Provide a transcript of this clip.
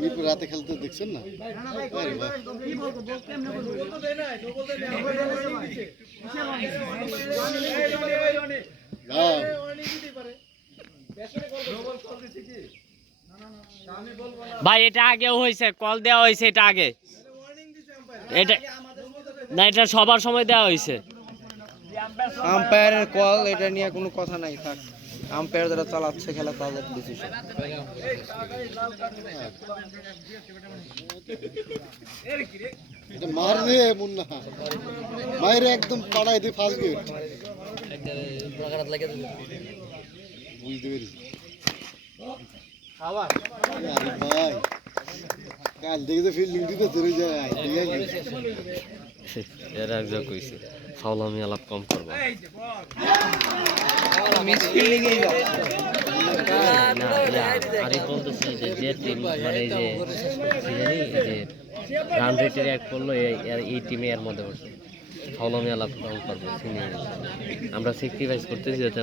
মিরপুর রাতে খেলতে দেখছেন না? আরে বাহ। যাও। ভাই এটা আগেও হয়েছে, কল দেওয়া হয়েছে, এটা আগে এটা না, এটা সবার সময় দেওয়া হয়েছে। আম্পায়ারের কল, এটা নিয়ে কোনো কথা নাই, থাক। আম্পায়ার যারা চালাচ্ছে খেলা তাদের ডিসিশন। এটা মার রে মুন্না, মায়ের একদম পাড়ায় দিয়ে ফার্স্ট গেট বুঝতে পেরেছি। আরে ভাই কাল দেখে তো ফিল্ডিং দিতে ধরে যায়, এর একজন কইছে ফাউলামি আলাপ কম করবা। মিস ফিল্ডিং এই যাও। আরে বলতেছি যে টিম মানে এই যে রান রেটের এক করলো এই টিমে এর মধ্যে বসে ফাউলামি আলাপ কম করবো। আমরা স্যাক্রিফাইস করতেছি যাতে